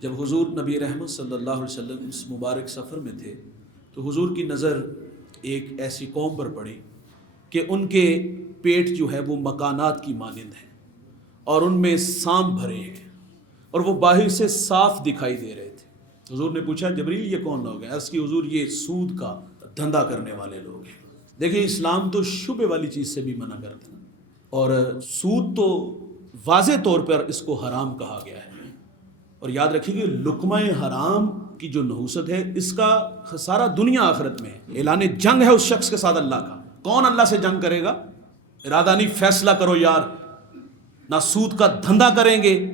جب حضور نبی رحمت صلی اللہ علیہ وسلم اس مبارک سفر میں تھے تو حضور کی نظر ایک ایسی قوم پر پڑی کہ ان کے پیٹ جو ہے وہ مکانات کی مانند ہیں اور ان میں سانپ بھرے ہیں اور وہ باہر سے صاف دکھائی دے رہے تھے۔ حضور نے پوچھا جبریل یہ کون لوگ ہیں؟ عرض کی حضور یہ سود کا دھندا کرنے والے لوگ ہیں۔ دیکھیں اسلام تو شبہ والی چیز سے بھی منع کرتا ہے اور سود تو واضح طور پر اس کو حرام کہا گیا ہے۔ اور یاد رکھیے کہ لقمہ حرام کی جو نحوست ہے اس کا خسارہ دنیا آخرت میں ہے۔ اعلان جنگ ہے اس شخص کے ساتھ اللہ کا۔ کون اللہ سے جنگ کرے گا؟ ارادہ نہیں، فیصلہ کرو یار، نہ سود کا دھندا کریں گے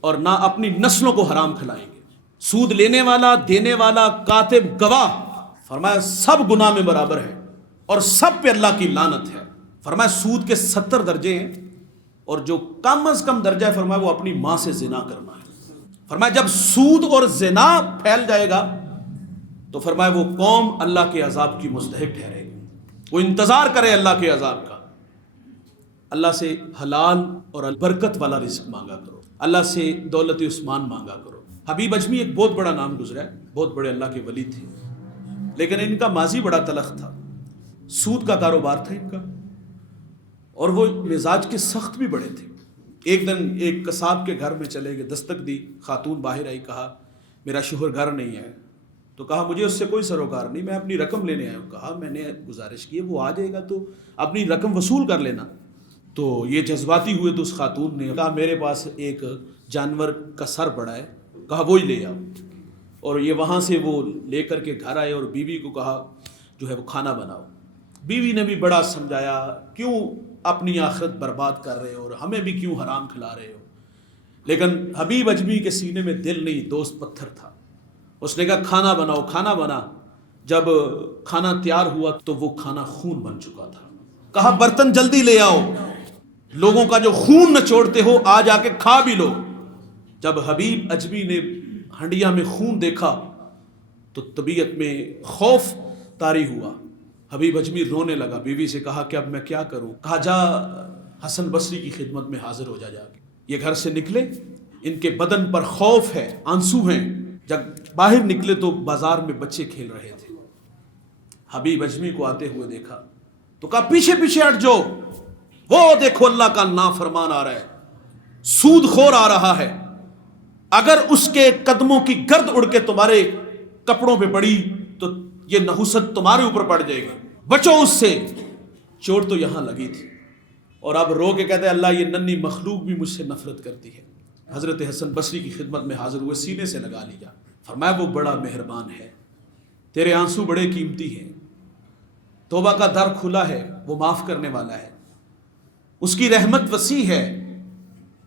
اور نہ اپنی نسلوں کو حرام کھلائیں گے۔ سود لینے والا، دینے والا، کاتب، گواہ، فرمایا سب گناہ میں برابر ہے اور سب پہ اللہ کی لعنت ہے۔ فرمایا سود کے 70 درجے ہیں اور جو کم از کم درجہ ہے فرمایا وہ اپنی ماں سے زنا کرنا ہے۔ فرمایا جب سود اور زنا پھیل جائے گا تو فرمایا وہ قوم اللہ کے عذاب کی مستحق ٹھہرے گی۔ وہ انتظار کرے اللہ کے عذاب کا۔ اللہ سے حلال اور برکت والا رزق مانگا کرو، اللہ سے دولت عثمان مانگا کرو۔ حبیب اجمی ایک بہت بڑا نام گزرا ہے، بہت بڑے اللہ کے ولی تھے، لیکن ان کا ماضی بڑا تلخ تھا۔ سود کا کاروبار تھا ان کا اور وہ مزاج کے سخت بھی بڑے تھے۔ ایک دن ایک قصاب کے گھر میں چلے گئے، دستک دی، خاتون باہر آئی، کہا میرا شوہر گھر نہیں ہے۔ تو کہا مجھے اس سے کوئی سروکار نہیں، میں اپنی رقم لینے آیا ہوں۔ کہا میں نے گزارش کی ہے وہ آ جائے گا تو اپنی رقم وصول کر لینا۔ تو یہ جذباتی ہوئے تو اس خاتون نے کہا میرے پاس ایک جانور کا سر پڑا ہے، کہا وہی لے آؤ۔ اور یہ وہاں سے وہ لے کر کے گھر آئے اور بیوی کو کہا جو ہے وہ کھانا بناؤ۔ بیوی نے بھی بڑا سمجھایا کیوں اپنی آخرت برباد کر رہے ہو اور ہمیں بھی کیوں حرام کھلا رہے ہو، لیکن حبیب اجمی کے سینے میں دل نہیں، دوست پتھر تھا۔ اس نے کہا کھانا بناؤ، کھانا بنا۔ جب کھانا تیار ہوا تو وہ کھانا خون بن چکا تھا۔ کہا برتن جلدی لے آؤ، لوگوں کا جو خون نچوڑتے ہو آ جا کے کھا بھی لو۔ جب حبیب اجمی نے ہنڈیا میں خون دیکھا تو طبیعت میں خوف طاری ہوا۔ حبیب اجمی رونے لگا، بیوی سے کہا کہ اب میں کیا کروں؟ کہا جا حسن بصری کی خدمت میں حاضر ہو جا کے۔ یہ گھر سے نکلے، ان کے بدن پر خوف ہے، آنسو ہیں۔ جب باہر نکلے تو بازار میں بچے کھیل رہے تھے۔ حبیب اجمی کو آتے ہوئے دیکھا تو کہا پیچھے پیچھے ہٹ جاؤ، وہ دیکھو اللہ کا نافرمان آ رہا ہے، سود خور آ رہا ہے، اگر اس کے قدموں کی گرد اڑ کے تمہارے کپڑوں پہ پڑی تو یہ نحوست تمہارے اوپر پڑ جائے گی، بچو اس سے۔ چوٹ تو یہاں لگی تھی اور اب رو کے کہتے ہیں اللہ یہ ننھی مخلوق بھی مجھ سے نفرت کرتی ہے۔ حضرت حسن بصری کی خدمت میں حاضر ہوئے، سینے سے لگا لیا، فرمایا وہ بڑا مہربان ہے، تیرے آنسو بڑے قیمتی ہیں، توبہ کا در کھلا ہے، وہ معاف کرنے والا ہے، اس کی رحمت وسیع ہے،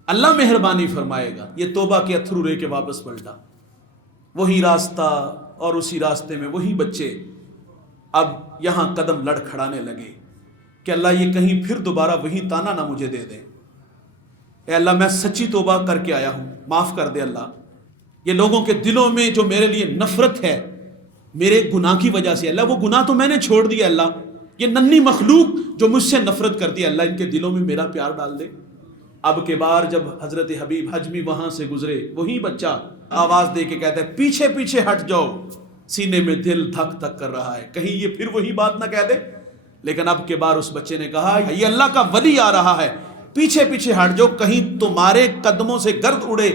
اللہ مہربانی فرمائے گا۔ یہ توبہ کے اتھرو رے کے واپس پلٹا، وہی راستہ اور اسی راستے میں وہی بچے۔ اب یہاں قدم لڑ کھڑانے لگے کہ اللہ یہ کہیں پھر دوبارہ وہی تانا نہ مجھے دے دے۔ اے اللہ میں سچی توبہ کر کے آیا ہوں، معاف کر دے اللہ۔ یہ لوگوں کے دلوں میں جو میرے لیے نفرت ہے میرے گناہ کی وجہ سے، اللہ وہ گناہ تو میں نے چھوڑ دیا، اللہ یہ ننھی مخلوق جو مجھ سے نفرت کرتی ہے اللہ ان کے دلوں میں میرا پیار ڈال دے۔ اب کے بار جب حضرت حبیب اجمی وہاں سے گزرے، وہی بچہ آواز دے کے کہتا ہے پیچھے پیچھے ہٹ جاؤ۔ سینے میں دل دھک دھک کر رہا ہے کہیں یہ پھر وہی بات نہ کہہ دے، لیکن اب کے بار اس بچے نے کہا یہ اللہ کا ولی آ رہا ہے، پیچھے پیچھے ہٹ جاؤ، کہیں تمہارے قدموں سے گرد اڑے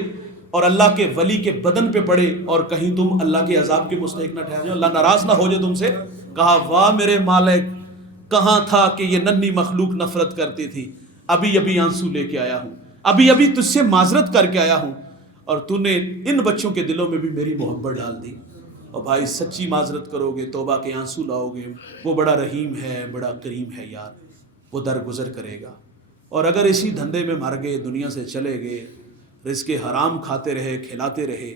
اور اللہ کے ولی کے بدن پہ پڑے اور کہیں تم اللہ کے عذاب کے مستحق نہ ٹھہر جاؤ، اللہ ناراض نہ ہو جائے تم سے۔ کہا واہ میرے مالک، کہاں تھا کہ یہ ننھی مخلوق نفرت کرتی تھی، ابھی ابھی آنسو لے کے آیا ہوں، ابھی ابھی تجھ سے معذرت کر کے آیا ہوں اور تو نے ان بچوں کے دلوں میں بھی میری محبت ڈال دی۔ اور بھائی سچی معذرت کرو گے، توبہ کے آنسو لاؤ گے، وہ بڑا رحیم ہے، بڑا کریم ہے یار، وہ درگزر کرے گا۔ اور اگر اسی دھندے میں مر گئے، دنیا سے چلے گئے، رزق حرام کھاتے رہے، کھلاتے رہے،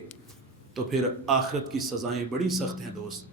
تو پھر آخرت کی سزائیں بڑی سخت ہیں دوست۔